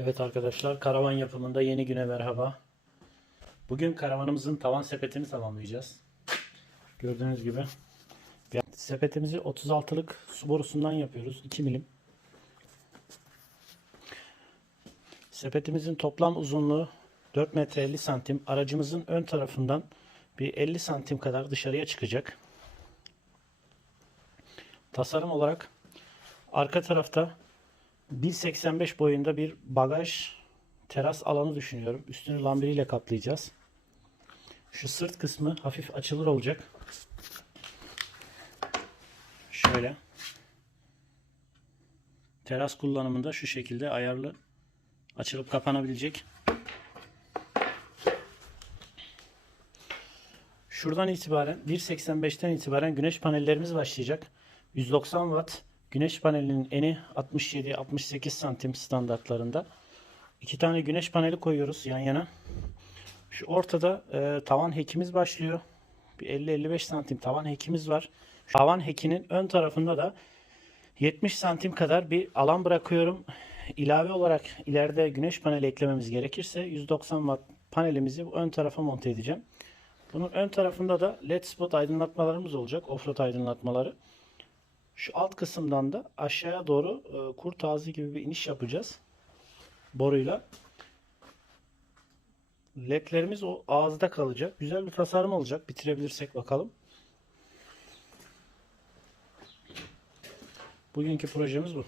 Evet arkadaşlar karavan yapımında yeni güne merhaba. Bugün karavanımızın tavan sepetini tamamlayacağız. Gördüğünüz gibi. Sepetimizi 36'lık su borusundan yapıyoruz. 2 milim. Sepetimizin toplam uzunluğu 4 metre 50 santim. Aracımızın ön tarafından bir 50 santim kadar dışarıya çıkacak. Tasarım olarak arka tarafta 1.85 boyunda bir bagaj teras alanı düşünüyorum. Üstünü lambiriyle kaplayacağız. Şu sırt kısmı hafif açılır olacak. Şöyle. Teras kullanımında şu şekilde ayarlı açılıp kapanabilecek. Şuradan itibaren 1.85'ten itibaren güneş panellerimiz başlayacak. 190 watt güneş panelinin eni 67-68 santim standartlarında. İki tane güneş paneli koyuyoruz yan yana. Şu ortada e, tavan hekimiz başlıyor. Bir 50-55 santim tavan hekimiz var. Şu tavan hekinin ön tarafında da 70 santim kadar bir alan bırakıyorum. İlave olarak ileride güneş paneli eklememiz gerekirse 190 watt panelimizi bu ön tarafa monte edeceğim. Bunun ön tarafında da led spot aydınlatmalarımız olacak. Offroad aydınlatmaları. Şu alt kısımdan da aşağıya doğru e, kurt ağzı gibi bir iniş yapacağız. Boruyla. Ledlerimiz o ağızda kalacak. Güzel bir tasarım olacak. Bitirebilirsek bakalım. Bugünkü projemiz bu.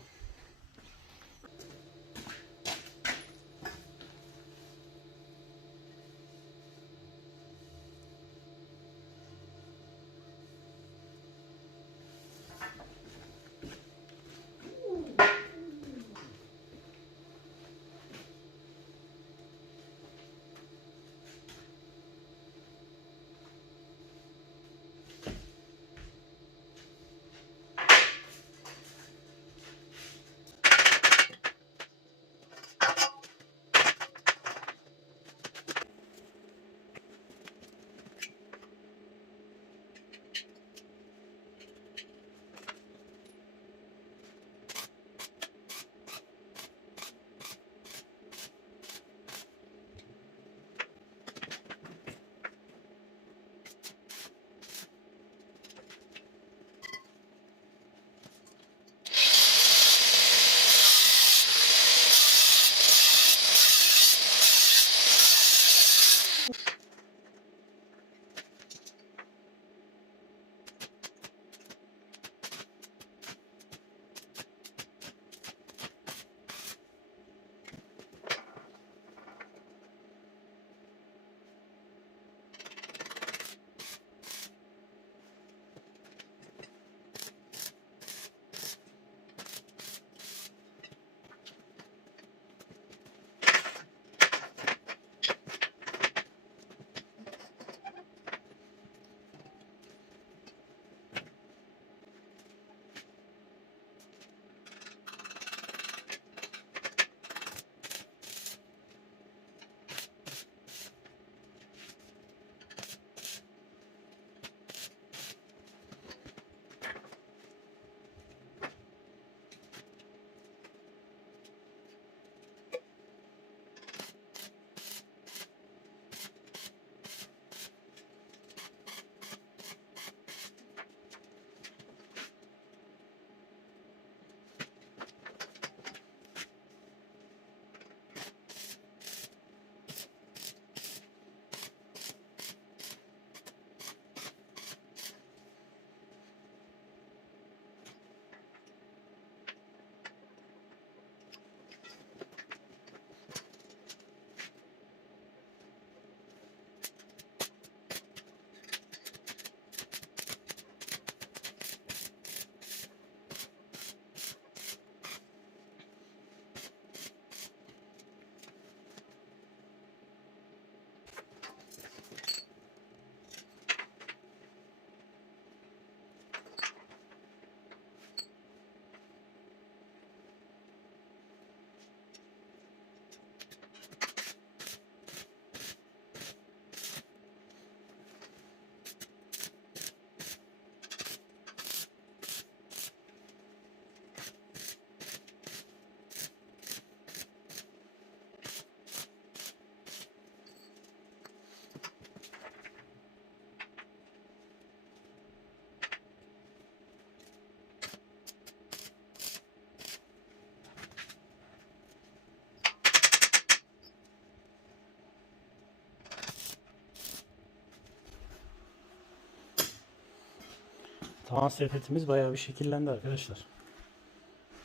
Tavan sepetimiz bayağı bir şekillendi arkadaşlar.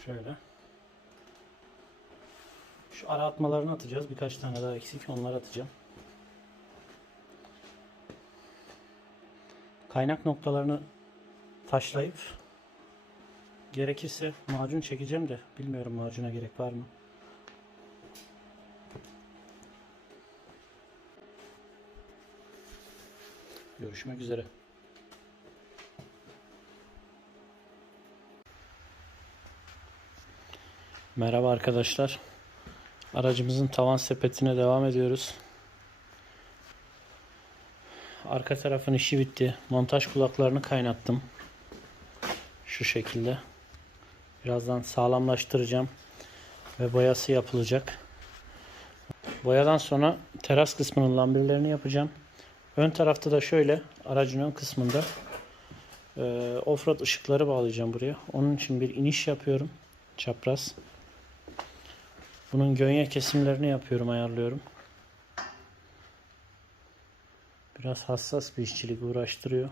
Şöyle. Şu ara atmalarını atacağız. Birkaç tane daha eksik. Onları atacağım. Kaynak noktalarını taşlayıp gerekirse macun çekeceğim de bilmiyorum macuna gerek var mı? Görüşmek üzere. Merhaba arkadaşlar. Aracımızın tavan sepetine devam ediyoruz. Arka tarafın işi bitti. Montaj kulaklarını kaynattım. Şu şekilde. Birazdan sağlamlaştıracağım. Ve boyası yapılacak. Boyadan sonra teras kısmının lambirlerini yapacağım. Ön tarafta da şöyle aracın ön kısmında e, offroad ışıkları bağlayacağım buraya. Onun için bir iniş yapıyorum. Çapraz. Bunun gönye kesimlerini yapıyorum, ayarlıyorum. Biraz hassas bir işçilik uğraştırıyor.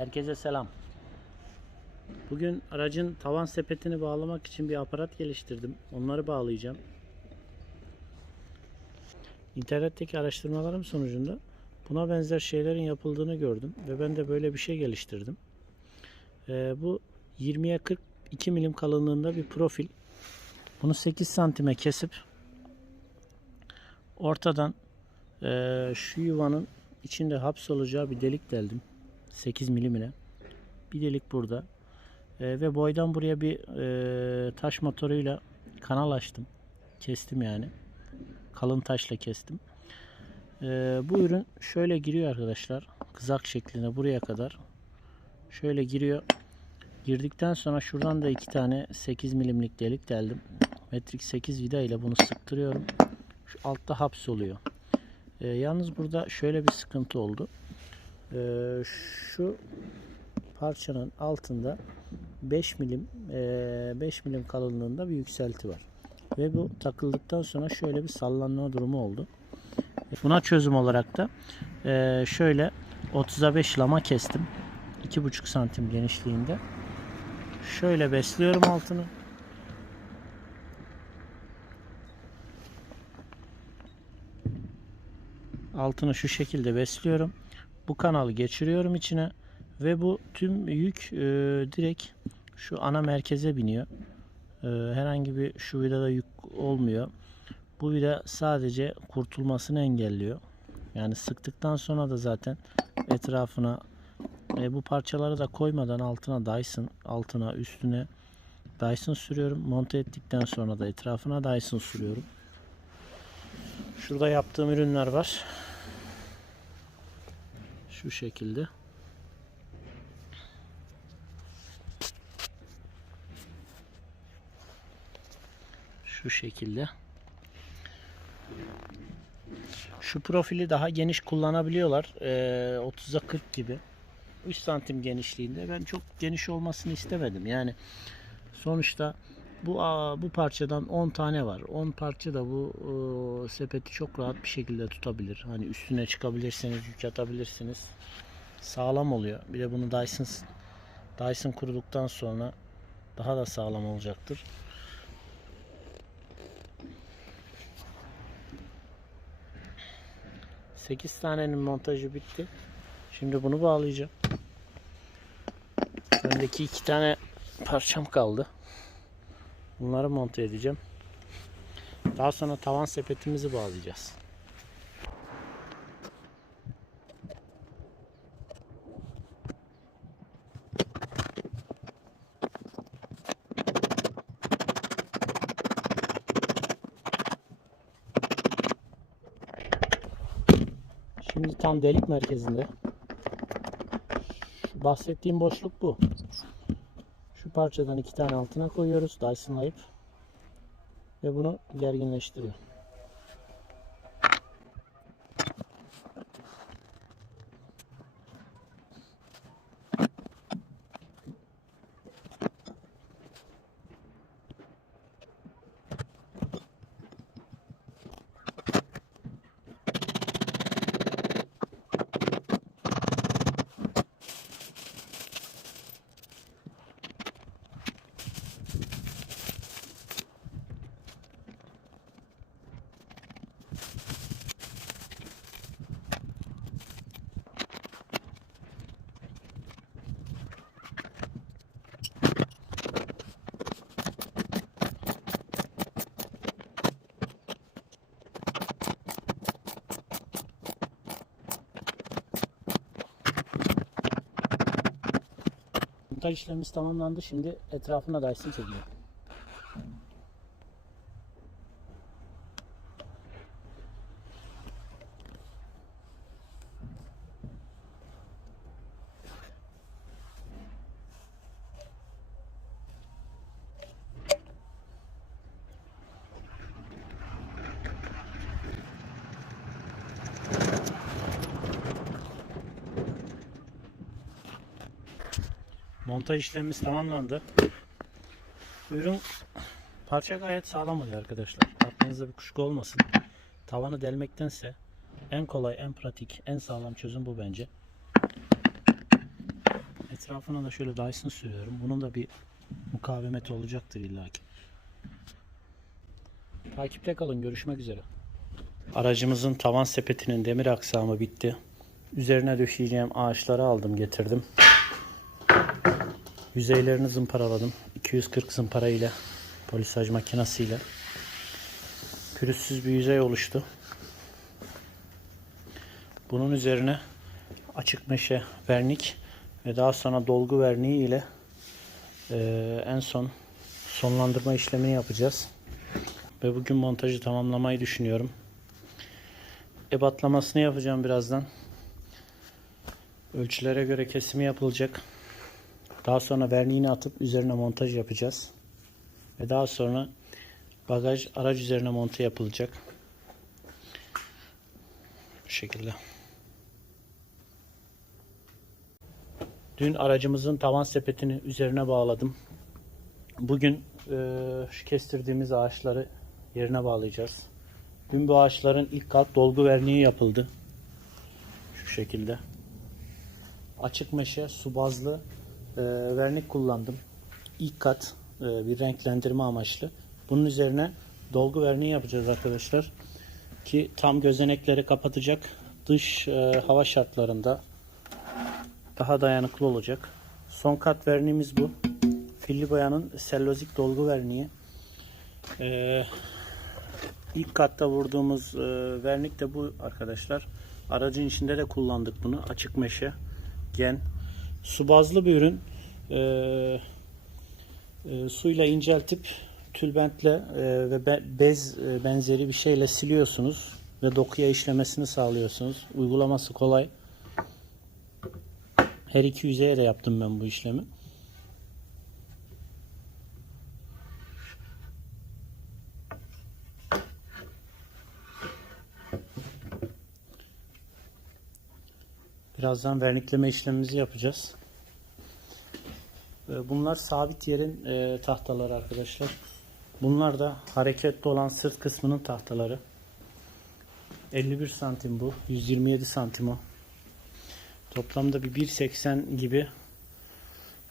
Herkese selam. Bugün aracın tavan sepetini bağlamak için bir aparat geliştirdim. Onları bağlayacağım. İnternetteki araştırmalarım sonucunda buna benzer şeylerin yapıldığını gördüm ve ben de böyle bir şey geliştirdim. Ee, bu 20'ye 42 milim kalınlığında bir profil. Bunu 8 santime kesip ortadan eee, şu yuvanın içinde hapsolacağı bir delik deldim. 8 milim ile. Bir delik burada. Ee, ve boydan buraya bir eee, taş motoruyla kanal açtım. Kestim yani. kalın taşla kestim. Ee, bu ürün şöyle giriyor arkadaşlar. Kızak şeklinde buraya kadar. Şöyle giriyor. Girdikten sonra şuradan da iki tane 8 milimlik delik deldim. Metrik 8 vida ile bunu sıktırıyorum. Şu altta hapsoluyor. Ee, yalnız burada şöyle bir sıkıntı oldu. Ee, şu parçanın altında 5 milim e, 5 milim kalınlığında bir yükselti var. Ve bu takıldıktan sonra şöyle bir sallanma durumu oldu. Buna çözüm olarak da e, şöyle 30'a 5 lama kestim. 2,5 santim genişliğinde. Şöyle besliyorum altını. Altını şu şekilde besliyorum. Bu kanalı geçiriyorum içine ve bu tüm yük e, direkt şu ana merkeze biniyor. E, herhangi bir şu vidada yük olmuyor. Bu vida sadece kurtulmasını engelliyor. Yani sıktıktan sonra da zaten etrafına e, bu parçaları da koymadan altına Dyson, altına üstüne Dyson sürüyorum. Monte ettikten sonra da etrafına Dyson sürüyorum. Şurada yaptığım ürünler var. Şu şekilde. Şu şekilde. Şu profili daha geniş kullanabiliyorlar. Ee, 30'a 40 gibi. 3 santim genişliğinde. Ben çok geniş olmasını istemedim. Yani sonuçta bu bu parçadan 10 tane var. 10 parça da bu e, sepeti çok rahat bir şekilde tutabilir. Hani üstüne çıkabilirsiniz, yük atabilirsiniz. Sağlam oluyor. Bir de bunu Dyson Dyson kuruduktan sonra daha da sağlam olacaktır. Sekiz tanenin montajı bitti. Şimdi bunu bağlayacağım. Öndeki iki tane parçam kaldı. Bunları monte edeceğim. Daha sonra tavan sepetimizi bağlayacağız. Şimdi tam delik merkezinde. Bahsettiğim boşluk bu. Şu parçadan iki tane altına koyuyoruz. Dyson'layıp ve bunu gerginleştiriyor. Montaj işlemimiz tamamlandı. Şimdi etrafına Dyson çekiyor. Montaj işlemimiz tamamlandı. Ürün parça gayet sağlam oluyor arkadaşlar. Aklınızda bir kuşku olmasın. Tavanı delmektense en kolay, en pratik, en sağlam çözüm bu bence. Etrafına da şöyle Dyson sürüyorum. Bunun da bir mukavemeti olacaktır illaki. Takipte kalın. Görüşmek üzere. Aracımızın tavan sepetinin demir aksamı bitti. Üzerine döşeyeceğim ağaçları aldım getirdim. Yüzeylerini zımparaladım. 240 zımpara ile polisaj makinesiyle. Pürüzsüz bir yüzey oluştu. Bunun üzerine açık meşe vernik ve daha sonra dolgu verniği ile eee, en son sonlandırma işlemini yapacağız. Ve bugün montajı tamamlamayı düşünüyorum. ebatlamasını yapacağım birazdan. Ölçülere göre kesimi yapılacak. Daha sonra verniğini atıp üzerine montaj yapacağız. Ve daha sonra bagaj araç üzerine monte yapılacak. Bu şekilde. Dün aracımızın tavan sepetini üzerine bağladım. Bugün e, şu kestirdiğimiz ağaçları yerine bağlayacağız. Dün bu ağaçların ilk kat dolgu verniği yapıldı. Şu şekilde. Açık meşe su bazlı e, vernik kullandım. İlk kat e, bir renklendirme amaçlı. Bunun üzerine dolgu verniği yapacağız arkadaşlar. Ki tam gözenekleri kapatacak. Dış e, hava şartlarında daha dayanıklı olacak. Son kat verniğimiz bu. Filli boyanın sellozik dolgu verniği. Ee, ilk katta vurduğumuz e, vernik de bu arkadaşlar. Aracın içinde de kullandık bunu. Açık meşe, gen. Su bazlı bir ürün. Ee, e, suyla inceltip tülbentle e, ve be- bez e, benzeri bir şeyle siliyorsunuz ve dokuya işlemesini sağlıyorsunuz. Uygulaması kolay. Her iki yüzeye de yaptım ben bu işlemi. Birazdan vernikleme işlemimizi yapacağız. Ee, Bunlar sabit yerin e, tahtaları arkadaşlar. Bunlar da hareketli olan sırt kısmının tahtaları. 51 santim bu. 127 santim o. Toplamda bir 1.80 gibi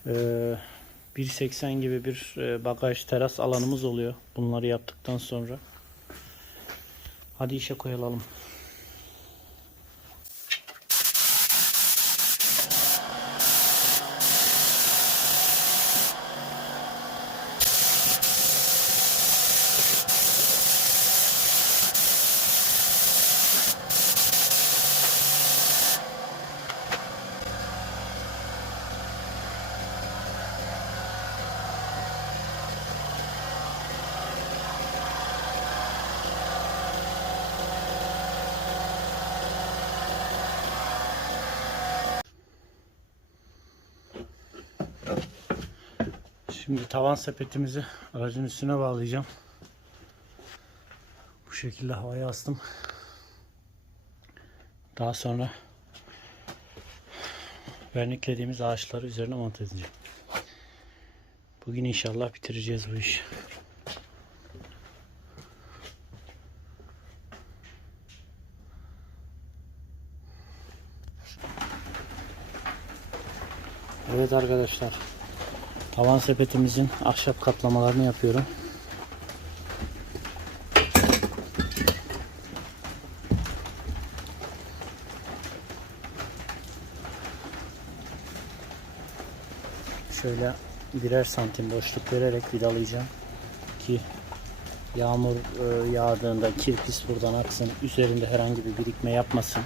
e, 1.80 gibi bir e, bagaj teras alanımız oluyor. Bunları yaptıktan sonra. Hadi işe koyalım. Şimdi tavan sepetimizi aracın üstüne bağlayacağım. Bu şekilde havaya astım. Daha sonra verniklediğimiz ağaçları üzerine monte edeceğim. Bugün inşallah bitireceğiz bu işi. Evet arkadaşlar. Tavan sepetimizin ahşap kaplamalarını yapıyorum. Şöyle birer santim boşluk vererek vidalayacağım ki yağmur e, yağdığında kirpis buradan aksın üzerinde herhangi bir birikme yapmasın.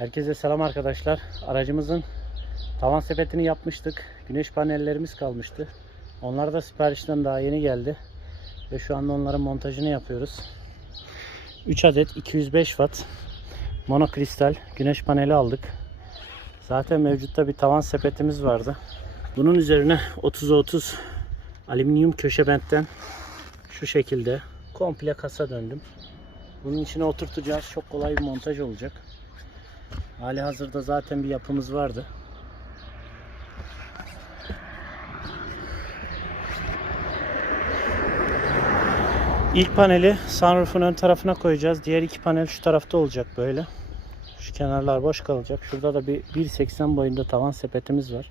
Herkese selam arkadaşlar. Aracımızın tavan sepetini yapmıştık. Güneş panellerimiz kalmıştı. Onlar da siparişten daha yeni geldi. Ve şu anda onların montajını yapıyoruz. 3 adet 205 watt monokristal güneş paneli aldık. Zaten mevcutta bir tavan sepetimiz vardı. Bunun üzerine 30'a 30 alüminyum köşe bentten şu şekilde komple kasa döndüm. Bunun içine oturtacağız. Çok kolay bir montaj olacak. Hali hazırda zaten bir yapımız vardı. İlk paneli sunroof'un ön tarafına koyacağız. Diğer iki panel şu tarafta olacak böyle. Şu kenarlar boş kalacak. Şurada da bir 1.80 boyunda tavan sepetimiz var.